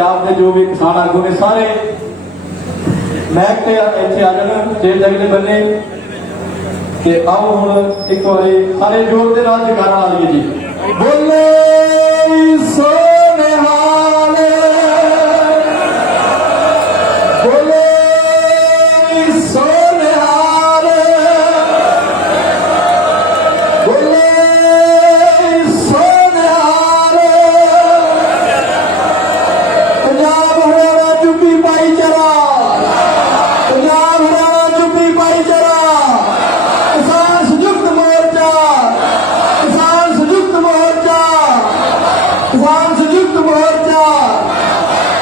ਪੰਜਾਬ ਦੇ ਜੋ ਵੀ ਕਿਸਾਨ ਆਗੂ ਨੇ ਸਾਰੇ ਮਹਿਕ ਤੇ ਇੱਥੇ ਆ ਜਾਣ ਸਟੇਜ ਦੇ ਬੰਨੇ ਤੇ ਆਓ ਹੁਣ ਇੱਕ ਵਾਰੀ ਸਾਰੇ ਜੋਰ ਦੇ ਨਾਲ ਜਗਾਰਾ ਲਾ ਲਈਏ ਜੀ। ਬੋਲੇ ਸੋਨਿਹਾਲ ਬੋਲੇ ਸੋਨਿਹਾਲ ਬੋਲੇ ਸੋਨਿਹਾਲ। ਪੰਜਾਬ ਹਰਿਆਣਾ ਯੂਪੀ ਭਾਈਚਾਰਾ, ਪੰਜਾਬ ਹਰਿਆਣਾ ਯੂਪੀ ਭਾਈਚਾਰਾ, ਕਿਸਾਨ ਸੰਯੁਕਤ ਮੋਰਚਾ, ਕਿਸਾਨ ਸੰਯੁਕਤ ਮੋਰਚਾ, ਕਿਸਾਨ ਸੰਯੁਕਤ ਮੋਰਚਾ।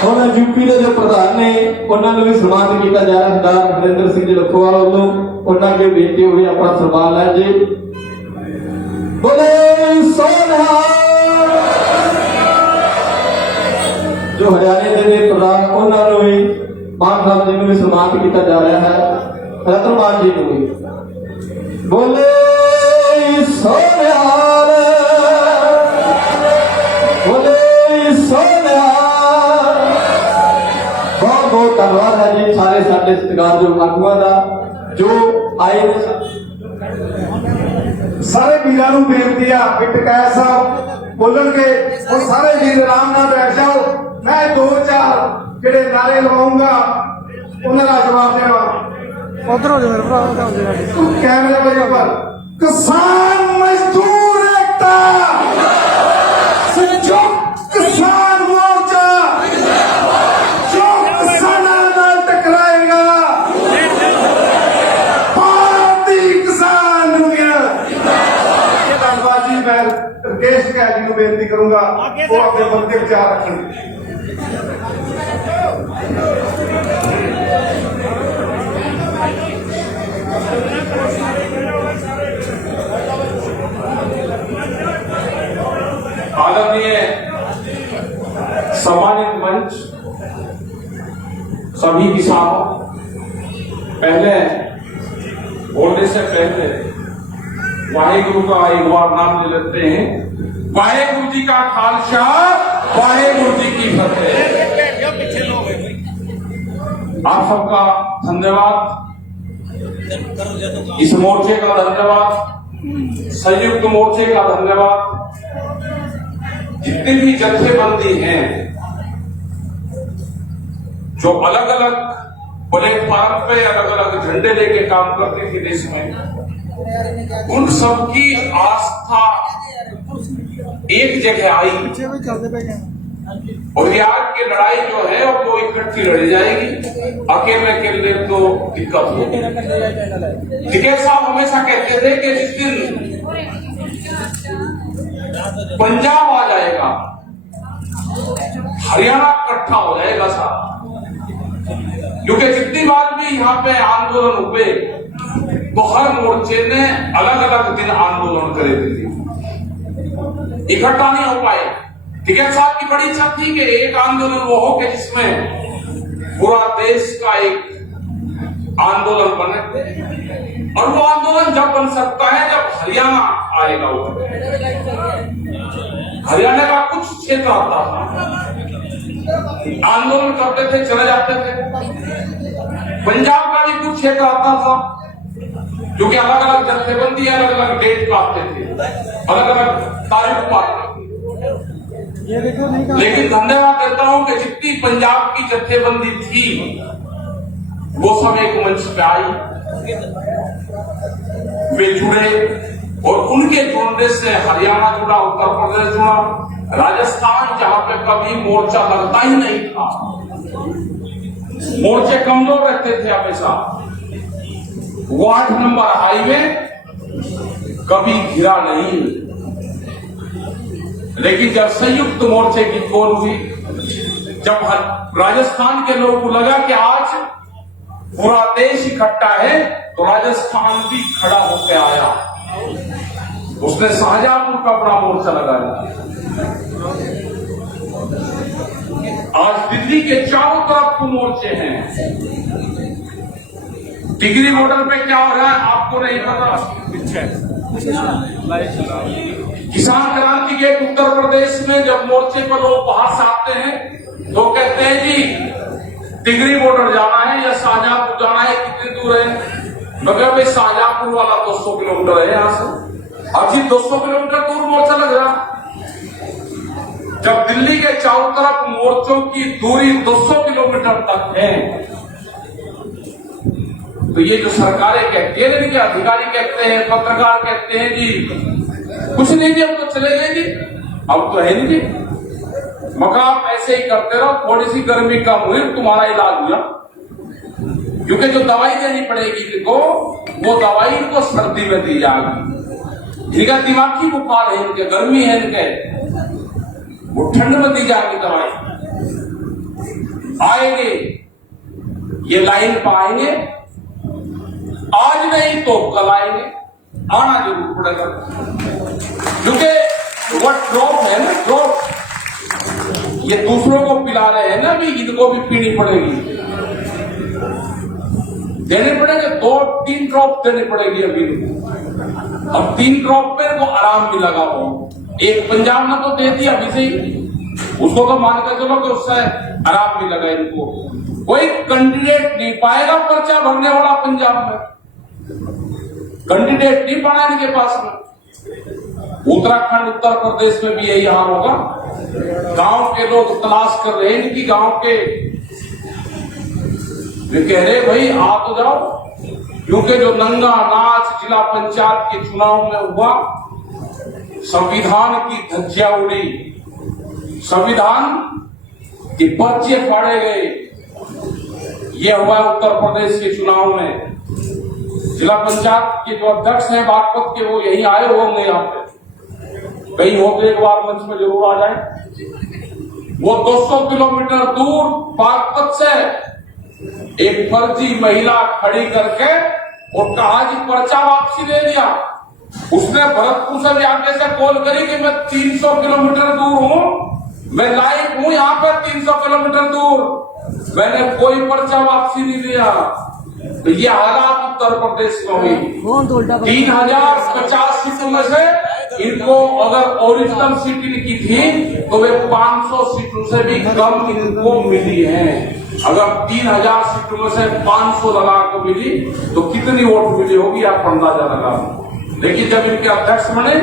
ਹੁਣ ਯੂਪੀ ਦੇ ਜੋ ਪ੍ਰਧਾਨ ਨੇ ਉਹਨਾਂ ਨੂੰ ਵੀ ਸਨਮਾਨਿਤ ਕੀਤਾ ਜਾ ਰਿਹਾ ਸਰਦਾਰ ਹਰਿੰਦਰ ਸਿੰਘ ਜੀ ਲੱਖੋਵਾਲ ਵੱਲੋਂ। ਉਹਨਾਂ ਅੱਗੇ ਬੇਨਤੀ ਹੋਈ ਆਪਣਾ ਸਨਮਾਨ ਲੈ ਜੀ। ਬੋਲੇ ਸੋਨਿਹਾਲ। ਜੋ ਹਰਿਆਣੇ ਦੇ ਨੇ ਪ੍ਰਧਾਨ ਉਹਨਾਂ ਨੂੰ ਵੀ ਮਾਨ ਸਾਹਿਬ ਜੀ ਨੂੰ ਵੀ ਸਨਮਾਨਿਤ ਕੀਤਾ ਜਾ ਰਿਹਾ ਹੈ। ਰਤਨਮਾਨ ਜੀ ਨੂੰ ਵੀ ਬੋਲੇ ਸੋਨਿਹਾਲ ਬੋਲੇ ਸੋਨਿਹਾਲ। ਬਹੁਤ ਬਹੁਤ ਧੰਨਵਾਦ ਹੈ ਜੀ ਸਾਰੇ ਸਾਡੇ ਸਤਿਕਾਰਯੋਗ ਆਗੂਆਂ ਦਾ ਜੋ ਆਏ ਨੇ। ਸਾਰੇ ਵੀਰਾਂ ਨੂੰ ਬੇਨਤੀ ਆ ਕਿ ਟਕੈਤ ਸਾਹਿਬ ਬੋਲਣਗੇ ਉਹ ਸਾਰੇ ਵੀਰ ਆਰਾਮ ਨਾਲ ਬੈਠ ਜਾਓ। ਮੈਂ 2-4 ਜਿਹੜੇ ਨਾਰੇ ਲਵਾਉਂਗਾ ਉਹਨਾਂ ਦਾ ਜਵਾਬ ਦੇਣਾ। ਉਧਰ ਹੋ ਜਾ ਮੇਰੇ ਭਰਾ कैमरे पर ऊपर किसान मजदूर एकता, संयुक्त किसान मोर्चा जो किसानों नाल टकराएगा भारतीय किसान यूनियन। धन्यवाद जी। मैं राकेश कैदी को बेनती करूंगा वो अपने बंदे विचार रखेंगे। आदरणीय सम्मानित मंच, सभी किसानों, पहले बोलने से पहले वाहेगुरु का एक बार नाम ले लेते हैं। वाहेगुरु जी का खालसा, वाहेगुरु जी की फतेह। आप सबका धन्यवाद, इस मोर्चे का धन्यवाद, संयुक्त मोर्चे का धन्यवाद। जितनी भी जत्थेबंदी हैं जो अलग अलग प्लेटफॉर्म पे अलग अलग झंडे लेके काम करती थी देश में, उन सबकी आस्था एक जगह आई और यार की लड़ाई जो है वो इकट्ठी लड़ी जाएगी। अकेले अकेले तो दिक्कत होगी। टिकैत साहब हमेशा कहते थे कि जिस दिन पंजाब आ जाएगा हरियाणा इकट्ठा हो जाएगा साहब। क्योंकि जितनी बार भी यहाँ पे आंदोलन हुए तो हर मोर्चे ने अलग अलग दिन आंदोलन करे थे, इकट्ठा नहीं हो पाए। टिकैत साहब की बड़ी इच्छा थी कि एक आंदोलन वो हो कि जिसमें पूरा देश का एक आंदोलन बने। और वो आंदोलन जब बन सकता है जब हरियाणा आएगा। वो हरियाणा का कुछ क्षेत्र आता था, आंदोलन करते थे, चले जाते थे। पंजाब का भी कुछ क्षेत्र आता था क्योंकि अलग अलग जत्थेबंदी अलग अलग डेट पे आते थे, अलग अलग तारीख पर आते थे। लेकिन धन्यवाद देता हूं कि जितनी पंजाब की जत्थेबंदी थी वो सब एक मंच पे आई, वे जुड़े और उनके जुड़ने से हरियाणा जुड़ा, उत्तर प्रदेश जुड़ा, राजस्थान जहां पे कभी मोर्चा लगता ही नहीं था, मोर्चे कमजोर रहते थे हमेशा। 8 नंबर हाईवे कभी घिरा नहीं। लेकिन जब संयुक्त मोर्चे की खोल हुई, जब राजस्थान के लोगों को लगा कि आज पूरा देश इकट्ठा है, तो राजस्थान भी खड़ा होकर आया। उसने शाहजहांपुर का बड़ा मोर्चा लगाया। आज दिल्ली के चारों तरफ मोर्चे हैं। डिग्री मॉडल पे क्या हो रहा है आपको नहीं पता। किसान क्रांति गेट उत्तर प्रदेश में जब मोर्चे पर लोग बाहर से आते हैं तो कहते टिगरी बॉर्डर जाना है या शाहजहांपुर जाना है, कितनी दूर है? मगर भाई शाहजहांपुर वाला 200 किलोमीटर है यहाँ से। अभी 200 किलोमीटर दूर मोर्चा लग रहा। जब दिल्ली के चारों तरफ मोर्चों की दूरी 200 किलोमीटर तक है, तो ये जो सरकारें कहती है, इनके अधिकारी कहते हैं, पत्रकार कहते हैं जी कुछ नहीं जी, अब तो चले गए जी, अब तो है नहीं जी, मगर आप ऐसे ही करते रहो, थोड़ी सी गर्मी कम हुई तुम्हारा इलाज हुआ। क्योंकि जो दवाई देनी पड़ेगी इनको, वो दवाई इनको सर्दी में दी जाएगी। इनका दिमागी बुखार है, इनके गर्मी है, इनके वो ठंड में दी जाएगी दवाई। आएंगे ये लाइन पर आएंगे, आज नहीं तो कल आएंगे, आना जरूर पड़ेगा। क्योंकि वो ड्रॉप है ना, ड्रॉप ये दूसरों को पिला रहे हैं ना, भी इनको भी पीनी पड़ेगी, देने पड़ेंगे, 2-3 ड्रॉप देने पड़ेगी अभी। अब 3 ड्रॉप पे वो आराम भी लगा हो। एक पंजाब ने तो दे दिया अभी से ही, उसको तो मान कर चलो कि उससे आराम भी लगा इनको। कोई कैंडिडेट नहीं पाएगा पर्चा भरने वाला पंजाब में, कैंडिडेट नहीं पड़ा इनके पास में। उत्तराखंड, उत्तर प्रदेश में भी यही हाल होगा। गांव के लोग तलाश कर रहे हैं इनकी, गांव के वे कह रहे भाई आ तो जाओ, क्योंकि जो नंगा नाच जिला पंचायत के चुनाव में हुआ, संविधान की धज्जियां उड़ी, संविधान के पर्चे फाड़े गए। यह हुआ उत्तर प्रदेश के चुनाव में। जिला पंचायत के जो अध्यक्ष हैं बागपत के, वो यही आए होंगे, यहाँ पे कहीं होते एक बार मंच में जरूर आ जाए। वो 200 किलोमीटर दूर बागपत से एक फर्जी महिला खड़ी करके और कहा कि पर्चा वापसी ले लिया। उसने भरतपुर से भी आगे से कॉल करी कि मैं 300 किलोमीटर दूर हूं, मैं लाइव हूं यहाँ पर 300 किलोमीटर दूर, मैंने कोई पर्चा वापसी नहीं लिया। तो ये हालात उत्तर प्रदेश में हुई। 3050 सीटों में से इनको अगर ओरिजिनल सीट इनकी थी तो वे 500 सीटों से भी कम इनको मिली है। अगर 3000 सीटों में से 500 लगा कर मिली तो कितनी वोट मिली होगी आप अंदाजा लगा। लेकिन जब इनके अध्यक्ष बने,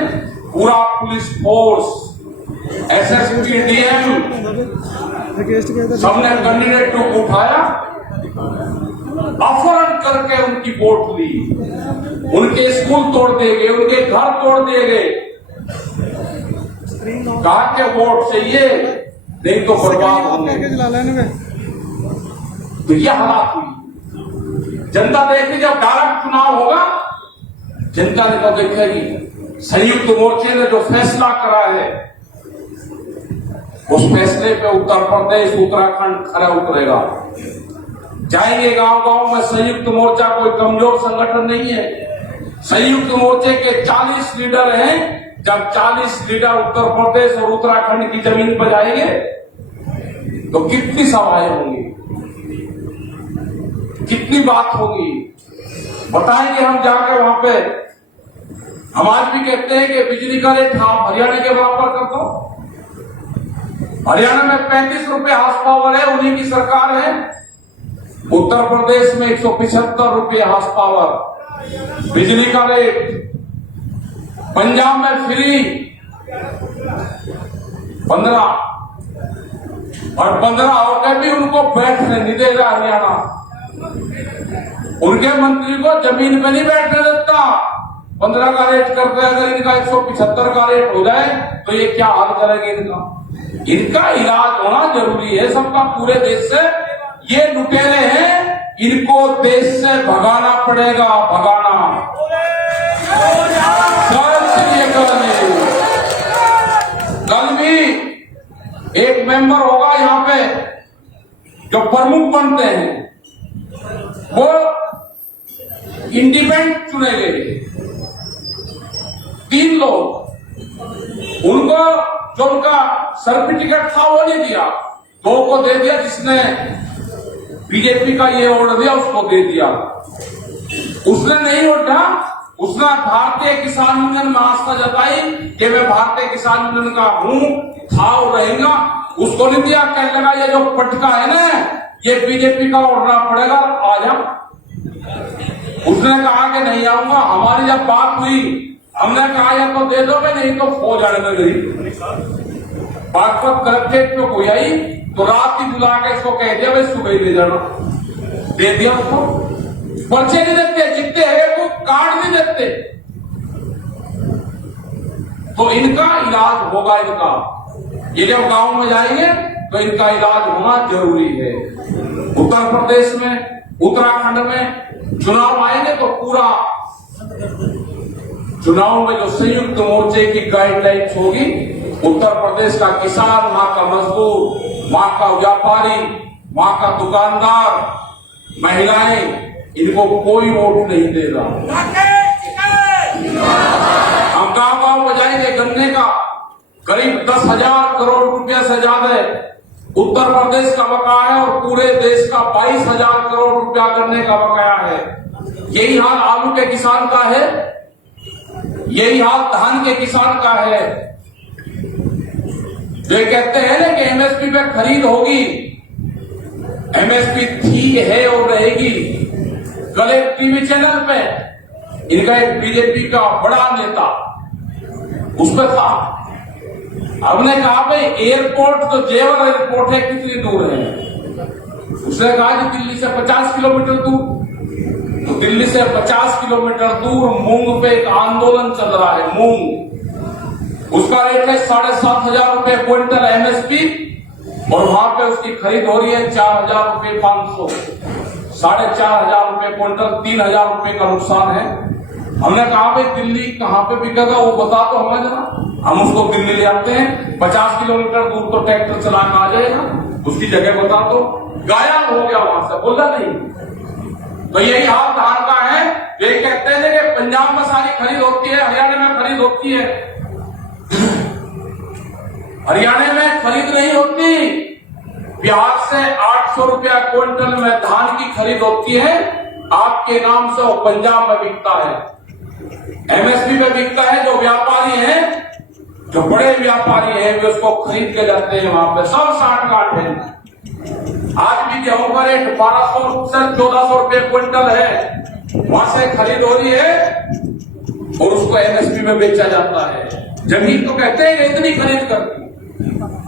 पूरा पुलिस फोर्स, एसएसपी, डीएम सबने कैंडिडेट को उठाया, अपहरण करके उनकी वोट ली, उनके स्कूल तोड़ दिए गए, उनके घर तोड़ दिए गए। कहा के वोट चाहिए नहीं तो बर्बाद होंगे। तो ये हालात हुई। जनता देखी, जब डायरेक्ट चुनाव होगा जनता ने तो देखेगी। संयुक्त मोर्चे ने जो फैसला करा है, उस फैसले पे उत्तर प्रदेश, उत्तराखंड खरा उतरेगा। जाएंगे गांव गांव में। संयुक्त मोर्चा कोई कमजोर संगठन नहीं है। संयुक्त मोर्चे के 40 लीडर हैं। जब 40 लीडर उत्तर प्रदेश और उत्तराखंड की जमीन पर जाएंगे तो कितनी सभाएं होंगी, कितनी बात होगी, बताएंगे हम जाकर वहां पे। हम आज भी कहते हैं कि बिजली का रेट आप हरियाणा के बराबर कर दो। हरियाणा में 35 रुपए हाउस पावर है, उन्हीं की सरकार है। उत्तर प्रदेश में 175 रुपए हाउस पावर बिजली का रेट। पंजाब में फ्री 15 और 15 होकर भी उनको बैठने नहीं देगा हरियाणा। उनके मंत्री को जमीन पे नहीं बैठने देता। 15 का रेट करते, अगर इनका 175 का रेट हो जाए तो ये क्या हाल करेंगे इनका। इनका इलाज होना जरूरी है सबका, पूरे देश से। ये लुटेरे हैं, इनको देश से भगाना पड़ेगा, भगाना। कल भी एक मेंबर होगा यहाँ पे जो प्रमुख बनते हैं, वो इंडिपेंडेंट चुने गए 3 लोग। उनको जो उनका सर्टिफिकेट था वो नहीं दिया, 2 को दे दिया। जिसने बीजेपी का ये ऑर्डर दिया उसको दे दिया। उसने नहीं उठा, उसने भारतीय किसान यूनियन में आस्था जताई कि मैं भारतीय किसान यूनियन का हूं, था और रहेगा। उसको नहीं दिया, कहने लगा ये जो पटका है ना ये बीजेपी का उड़ना पड़ेगा, आ जा। उसने कहा कि नहीं आऊंगा। हमारी जब बात हुई हमने कहा या तो दे दो, नहीं तो फौज आने में गई। बागपत कलेक्ट्रेट में कोई आई तो रात ही बुला के इसको कह दिया भाई सुबह ही ले जाना। दे दिया उसको। पर्चे नहीं देते, जितने है वो कार्ड नहीं देते। तो इनका इलाज होगा। इनका ये जब गांव में जाएंगे तो इनका इलाज होना जरूरी है। उत्तर प्रदेश में, उत्तराखंड में चुनाव आएंगे तो पूरा चुनाव में जो संयुक्त मोर्चे की गाइडलाइंस होगी, उत्तर प्रदेश का किसान, वहां का मजदूर, वहां का व्यापारी, वहां का दुकानदार, महिलाएं, इनको कोई वोट नहीं देगा। हम गांव गांव बजाएंगे गन्ने का करीब 10,000 करोड़ रुपया से ज्यादा उत्तर प्रदेश का बकाया है और पूरे देश का 22,000 करोड़ रुपया गन्ने का बकाया है। यही हाल आलू के किसान का है, यही हाल धान के किसान का है। जो कहते हैं ना कि एमएसपी पे खरीद होगी, एमएसपी थी, है और रहेगी। कल एक टीवी चैनल पे इनका एक बीजेपी का बड़ा नेता उस पर था। हमने कहा भाई एयरपोर्ट तो जेवर एयरपोर्ट है, कितनी दूर है? उसने कहा कि दिल्ली से 50 किलोमीटर दूर। तो दिल्ली से 50 किलोमीटर दूर मूंग पे एक आंदोलन चल रहा है। मूंग, उसका रेट है 7,500 रुपए क्विंटल एमएसपी और वहां पे उसकी खरीद हो रही है 4,000 रुपए 500, 4,500 रुपए क्विंटल, 3,000 रुपए का नुकसान है। हमने कहा भाई दिल्ली कहां पे बिकेगा वो बता तो हमें जरा। हम उसको दिल्ली ले आते हैं, 50 किलोमीटर दूर तो ट्रैक्टर चला के आ जाएगा, उसकी जगह बता दो। गायब हो गया वहां से, बोला नहीं। तो यही हाल धान का है। ये कहते हैं कि पंजाब में सारी खरीद होती है, हरियाणा में खरीद होती है। हरियाणा में खरीद नहीं होती। बिहार से 800 रुपया क्विंटल में धान की खरीद होती है, आपके नाम से वो पंजाब में बिकता है, एमएसपी पे बिकता है। जो व्यापारी हैं, जो बड़े व्यापारी हैं, वे उसको खरीद के जाते हैं वहां पे। सब 60-60 है। आज भी गेहूं का रेट 1200 से 1400 रुपए क्विंटल है, वहां से खरीद हो रही है और उसको एमएसपी में बेचा जाता है। जमीन तो कहते हैं कि इतनी खरीद करती,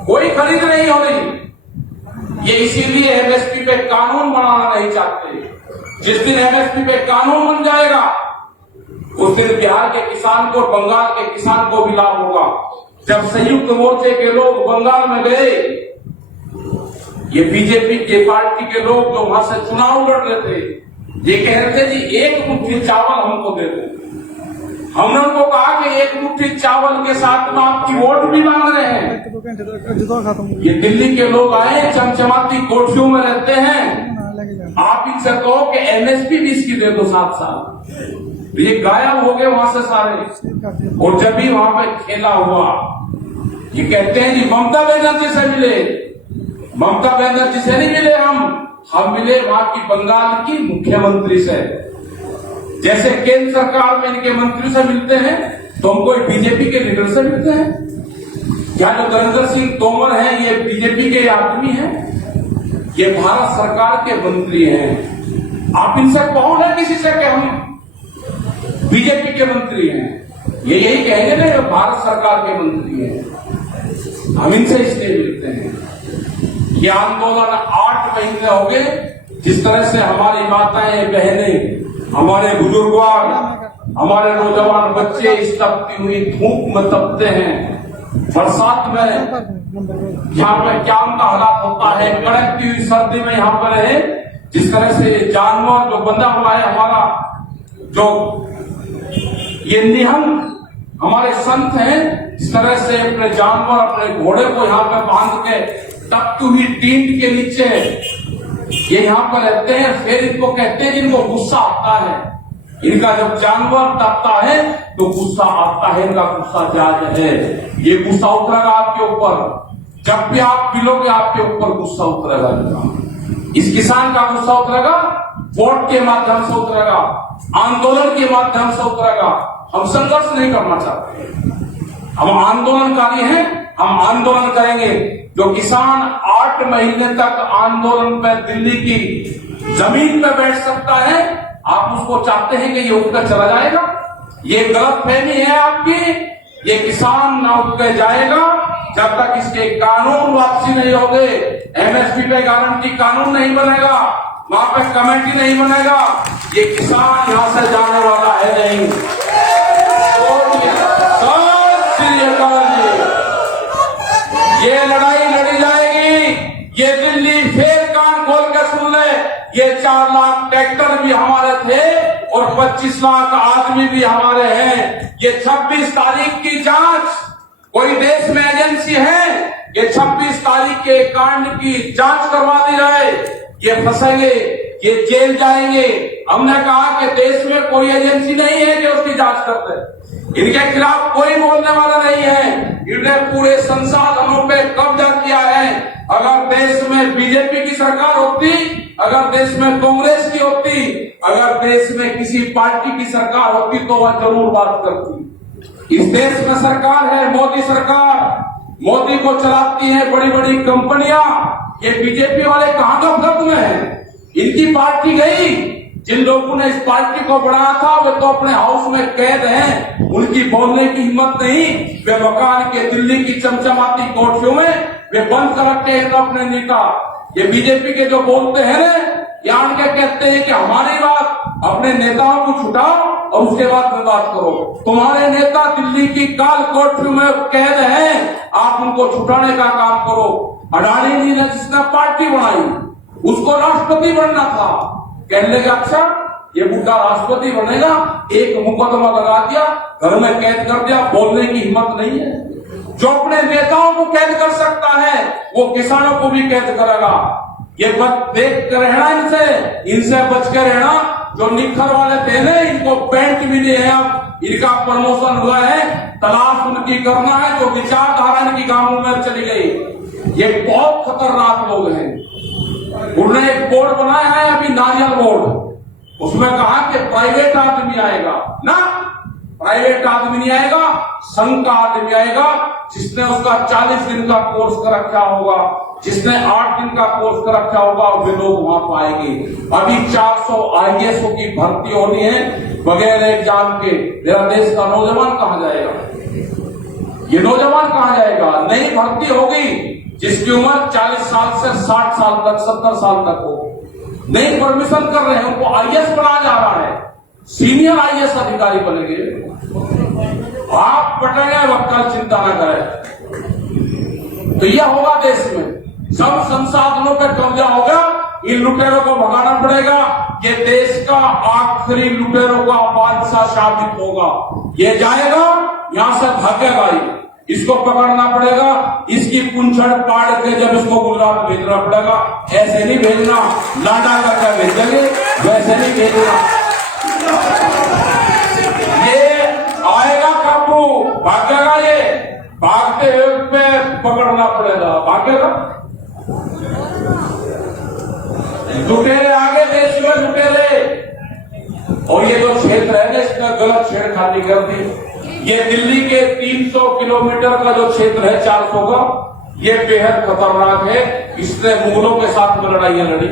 कोई खरीद नहीं हो रही। ये इसीलिए एमएसपी पे कानून बनाना नहीं चाहते। जिस दिन एमएसपी पे कानून बन जाएगा उस दिन बिहार के किसान को, बंगाल के किसान को भी लाभ होगा। जब संयुक्त मोर्चे के लोग बंगाल में गए, ये बीजेपी के पार्टी के लोग जो वहां से चुनाव लड़ रहे थे, ये कह रहे थे जी एक मुट्ठी चावल हमको दे दो। हमने उनको कहा कि एक मुट्ठी चावल के साथ में आपकी वोट भी मांग रहे हैं। ये दिल्ली के लोग आए, चमचमाती कोठियों में रहते हैं, आप इनसे कहो कि एमएसपी भी इसकी दे दो साथ। ये गायब हो गए वहां से सारे। और जब भी वहां पे खेला हुआ, ये कहते हैं जी ममता बनर्जी से मिले। ममता बनर्जी से नहीं मिले हम मिले वहां की बंगाल की मुख्यमंत्री से। जैसे केंद्र सरकार में इनके मंत्री से मिलते हैं तो हम कोई बीजेपी के लीडर से मिलते हैं क्या? जो नरेंद्र सिंह तोमर हैं ये बीजेपी के आदमी हैं, ये भारत सरकार के मंत्री हैं। आप इनसे कहो ना किसी से कि हम बीजेपी के मंत्री हैं, ये यही कहेंगे ना ये भारत सरकार के मंत्री हैं। हम इनसे इसलिए मिलते हैं। ये आंदोलन 8 महीने हो गए। जिस तरह से हमारी माताएं, बहनें, हमारे बुजुर्गवान, हमारे नौजवान बच्चे इस तपती हुई धूप में तपते हैं, बरसात में यहाँ पर क्या उनका हालात होता है, कड़कती हुई सर्दी में यहाँ पर है। जिस तरह से जानवर जो बंधा हुआ है हमारा, जो ये निहंग हमारे संत हैं, इस तरह से अपने जानवर, अपने घोड़े को यहाँ पे बांध के तपती हुई टींट के नीचे ये यहाँ पर रहते हैं। फिर इनको कहते हैं जिनको गुस्सा आता है, इनका जब जानवर तपता है तो गुस्सा आता है, इनका गुस्सा जायज है। ये गुस्सा उतरेगा आपके ऊपर, जब भी आप पिलोगे आपके ऊपर गुस्सा उतरेगा इनका। इस किसान का गुस्सा उतरेगा, वोट के माध्यम से उतरेगा, आंदोलन के माध्यम से उतरेगा। हम संघर्ष नहीं करना चाहते, हम आंदोलनकारी हैं, हम आंदोलन करेंगे। जो किसान 8 महीने तक आंदोलन पे दिल्ली की जमीन पे बैठ सकता है, आप उसको चाहते हैं कि ये उठकर चला जाएगा? ये गलतफहमी है आपकी। ये किसान ना उठकर जाएगा जब तक इसके कानून वापसी नहीं होंगे। एमएसपी पे गारंटी कानून नहीं बनेगा, वहां पे कमेटी नहीं बनेगा, ये किसान यहां से जाने वाला है नहीं। ये लड़ाई लड़ी जाएगी। ये दिल्ली फिर कान खोल कर सुन ले, ये 4 लाख ट्रैक्टर भी हमारे थे और 25 लाख आदमी भी हमारे हैं। ये 26 तारीख की जांच, कोई देश में एजेंसी है ये 26 तारीख के कांड की जांच करवा दी जाए? ये फंसेंगे, ये जेल जाएंगे। हमने कहा कि देश में कोई एजेंसी नहीं है कि उसकी जांच करते, इनके खिलाफ कोई बोलने वाला नहीं है। इन्होंने पूरे संसाधनों पे कब्जा किया है। अगर देश में बीजेपी की सरकार होती, अगर देश में कांग्रेस की होती, अगर देश में किसी पार्टी की सरकार होती तो वह जरूर बात करती। इस देश में सरकार है मोदी सरकार, मोदी को चलाती है बड़ी बड़ी कंपनियां। ये बीजेपी वाले कहां गपशप में हैं? इनकी पार्टी गई, जिन लोगों ने इस पार्टी को बढ़ाया था वे तो अपने हाउस में कैद हैं, उनकी बोलने की हिम्मत नहीं। वे मकान के दिल्ली की चमचमाती कोठरियों में वे बंद कर रखे हैं अपने नेता। ये बीजेपी के जो बोलते हैं ये आन के कहते हैं कि हमारी बात, अपने नेताओं को छुटाओ और उसके बाद में बात करो। तुम्हारे नेता दिल्ली की काल कोठरी में कैद हैं, आप उनको छुटाने का काम करो। अडानी जी ने जिसने पार्टी बनाई उसको राष्ट्रपति बनना था, कहने लगे अच्छा ये बुढ़ा राष्ट्रपति बनेगा, एक मुकदमा लगा दिया, घर में कैद कर दिया, बोलने की हिम्मत नहीं है। जो अपने नेताओं को कैद कर सकता है वो किसानों को भी कैद करेगा। ये देख कर रहना, इनसे बच कर रहना। जो निखर वाले थे ना, इनको पेंट मिले हैं, अब इनका प्रमोशन हुआ है, तलाश उनकी करना है। जो विचारधारा इनकी गांवों में चली गई, ये बहुत खतरनाक लोग हैं। उन्होंने एक बोर्ड बनाया है अभी, नारियल बोर्ड, उसमें कहा कि प्राइवेट आदमी आएगा ना, प्राइवेट आदमी नहीं आएगा, संघ का आदमी आएगा जिसने उसका 40 दिन का कोर्स कर रखा होगा, जिसने 8 दिन का कोर्स कर रखा होगा, वे लोग वहां पाएंगे। अभी 400 IAS की भर्ती होनी है बगैर एग्जाम के। मेरा देश का नौजवान कहां जाएगा? ये नौजवान कहां जाएगा? नई भर्ती होगी जिसकी उम्र 40 साल से 60 साल तक, 70 साल तक हो। नहीं परमिशन कर रहे हैं, उनको IAS बनाया जा रहा है, सीनियर IAS अधिकारी बनेंगे। आप पटेंगे वक्कल, चिंता न करें। तो यह होगा देश में, सब संसाधनों पर कब्जा होगा। इन लुटेरों को भगाना पड़ेगा। ये देश का आखिरी लुटेरों का बादशाह साबित होगा। ये जाएगा, यहां से भागेगा ही, इसको पकड़ना पड़ेगा। इसकी पूंछड़ पाड़ के जब इसको गुजरात भेजना पड़ेगा। ऐसे नहीं भेजना, लाडा करके भेजेंगे, वैसे नहीं भेजना। ये आएगा काबू, भागेगा, ये भागते हुए पे पकड़ना पड़ेगा, भागेगा। लुटेरे आगे, देश में लुटेरे। और ये जो क्षेत्र है ना, इसने गलत छेड़खानी कर दी। ये दिल्ली के 300 किलोमीटर का जो क्षेत्र है, 400 का, ये बेहद खतरनाक है। इसने मुगलों के साथ में लड़ाइयां लड़ी,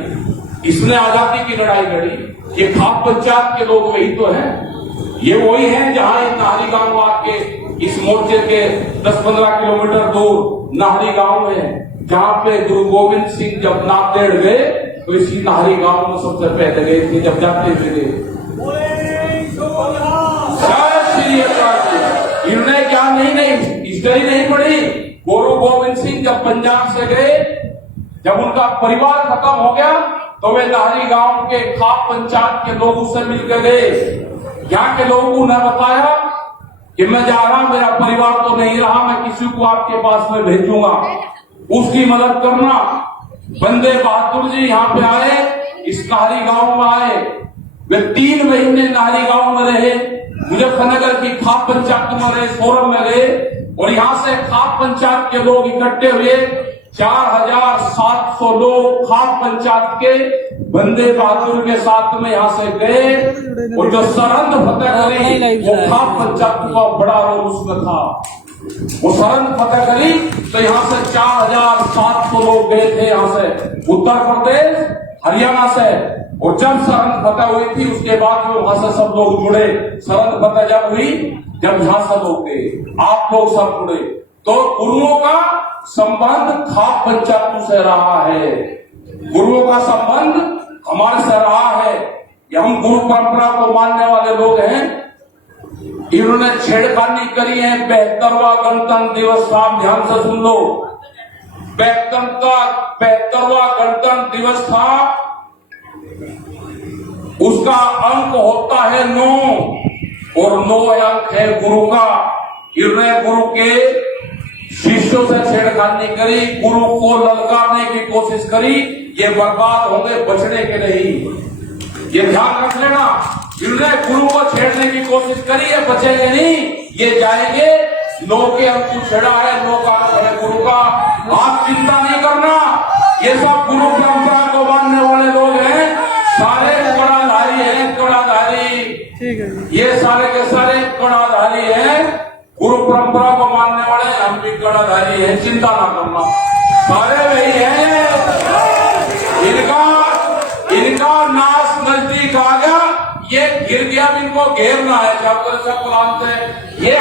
इसने आजादी की लड़ाई लड़ी। ये खाप पंचायत के लोग वही तो हैं, ये वही हैं जहां एक नाहरी गांव आके इस मोर्चे के 10-15 किलोमीटर दूर नाहरी गांव है, जहां पे गुरु गोविंद सिंह जब नांदेड़ गए तो इसी नाहरी गांव में सबसे पहले गए थे। जब जाते थे इन्होंने क्या नहीं हिस्ट्री नहीं पढ़ी। गुरु गोविंद सिंह जब पंजाब से गए, जब उनका परिवार खत्म हो गया तो वे नाहरी गांव के खाप पंचायत के लोगों से मिलकर गए। यहाँ के लोगों ने बताया कि मैं जा रहा, मेरा परिवार तो नहीं रहा, मैं किसी को आपके पास में भेजूंगा, उसकी मदद करना। बंदे बहादुर जी यहाँ पे आए, इस नाहरी गांव में आए। वे 3 महीने नाहरी गांव में रहे, मुजफ्फरनगर की खाप पंचायत में रहे, सोरम में रहे। और यहाँ से खाप पंचायत के लोग इकट्ठे हुए, 4700 लोग खाप पंचायत के बंदे बहादुर के साथ में यहाँ से गए। और जो सरहद फतेह करी, वो खाप पंचायत का बड़ा रोल उसमें था। वो सरहद फतेह करी तो यहाँ से 4700 लोग गए थे, यहाँ से उत्तर प्रदेश हरियाणा से। और जब सरहद फतेह हुई थी उसके बाद में वहां से सब लोग जुड़े। सरहद फतेह जब हुई, जब यहाँ से लोग गए, आप लोग सब जुड़े, तो गुरुओं का संबंध खाप पंचायतों से रहा है। गुरुओं का संबंध हमारे से रहा है। ये हम गुरु परंपरा को मानने वाले लोग हैं। इन्होंने छेड़खानी करी है। 72वां गणतंत्र दिवस था, ध्यान से सुन लो। 72वां गणतंत्र दिवस था, उसका अंक होता है 9 और 9 अंक है गुरु का। इन्होंने गुरु के शिष्यों से छेड़खानी करी, गुरु को ललकारने की कोशिश करी। ये बर्बाद होंगे, बचने के नहीं, ये ध्यान रख लेना। इन्होंने गुरु को छेड़ने की कोशिश करी है, बचेंगे नहीं, ये जाएंगे। 9 के अंक को छेड़ा है, 9 का अंक है गुरु का। आप चिंता नहीं करना, ये सब गुरु परंपरा को मानने वाले लोग हैं, सारे कड़ाधारी हैं, कड़ाधारी। ये सारे के सारे कड़ाधारी हैं, गुरु परंपरा को मानने वाले हम भी कड़ाधारी हैं, चिंता ना करना, सारे वही हैं। इनका नाश नजदीक आ गया, ये गिर गया, इनको घेरना है। सब ये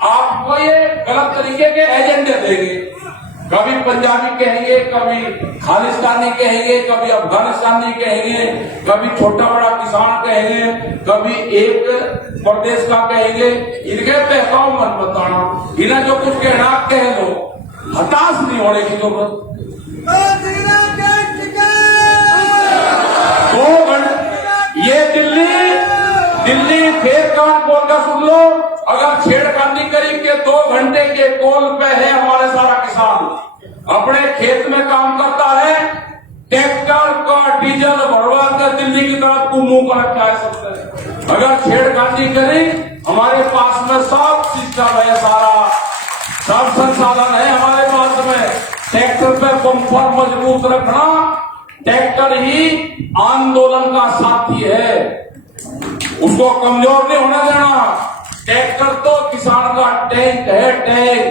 आपको ये गलत तरीके के एजेंडे देंगे। कभी पंजाबी कहेंगे, कभी खालिस्तानी कहेंगे, कभी अफगानिस्तानी कहेंगे, कभी छोटा बड़ा किसान कहेंगे, कभी एक प्रदेश का कहेंगे। इनके बहकाव मत बताना, इन्हें जो कुछ कहना कह लो, हताश नहीं होने की जरूरत। 2 घंटे ये दिल्ली फिर कान खोल कर सुन लो। अगर छेड़खानी करी के 2 घंटे के कॉल पे है हमारे सारा किसान, अपने खेत में काम करता है, ट्रैक्टर का डीजल भरवा कर दिल्ली की तरफ को मुंह कर रखा है सबसे। अगर छेड़खानी करी, हमारे पास में सब सिस्टम है, सारा सब संसाधन है हमारे पास में। ट्रैक्टर पे बम्पर मजबूत रखना, ट्रैक्टर ही आंदोलन का साथी है, उसको कमजोर नहीं होने देना। ट्रैक्टर तो किसान का टैंक है, टैंक।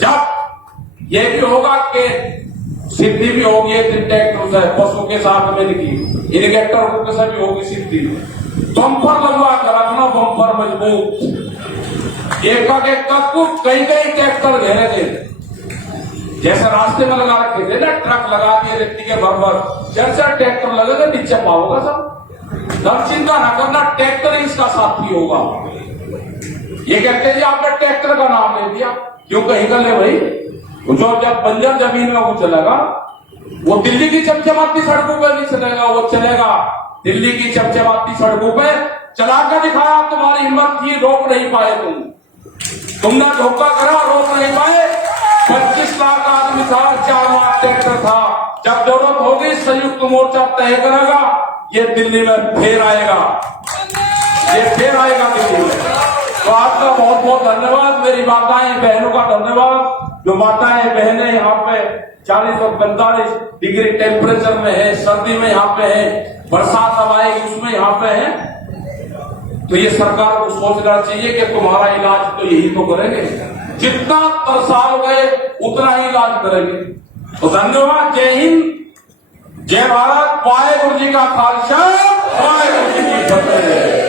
जब ये भी होगा कि सिद्धि भी होगी एक दिन ट्रैक्टर से, पशु के साथ में लिखी इंडिकेटर से भी होगी सिद्धि। बम्पर लगवा कर रखना, बम्पर मजबूत। एक कई ट्रैक्टर घेरे थे, जैसे रास्ते में लगा रखे थे ना, ट्रक लगा दिए रेती के भर 4 ट्रैक्टर लगेगा, नीचे पाओगा सब। तब चिंता ना करना, ट्रैक्टर इसका साथी होगा। ये कहते हैं आपने ट्रैक्टर का नाम ले दिया, क्यों कहीं कर ले भाई? जो जब बंजर जमीन में वो चलेगा, वो दिल्ली की चमचमाती सड़कों पर नहीं चलेगा, वो चलेगा दिल्ली की चमचमाती सड़कों पे। चलाकर दिखाया, तुम्हारी हिम्मत थी, रोक नहीं पाए तुमने धोखा करा, रोक नहीं पाए। 25 लाख आदमी था, 4 लाख ट्रैक्टर था। जब जरूरत होगी संयुक्त मोर्चा तय करेगा, ये दिल्ली में फिर आएगा, ये फिर आएगा दिल्ली में। तो आपका बहुत बहुत धन्यवाद, मेरी माताएं बहनों का धन्यवाद। जो माताएं बहनें यहाँ पे 40 और 45 डिग्री टेम्परेचर में है, सर्दी में यहाँ पे है, बरसात अब आएगी उसमें यहाँ पे है। तो ये सरकार को सोचना चाहिए कि तुम्हारा इलाज तो यही तो करेंगे, जितना तरसाओगे उतना ही इलाज करेंगे। तो धन्यवाद, जय हिंद, जय भारत, वाहेगुरु जी का खालसा, वाहेगुरु जी की फतेह।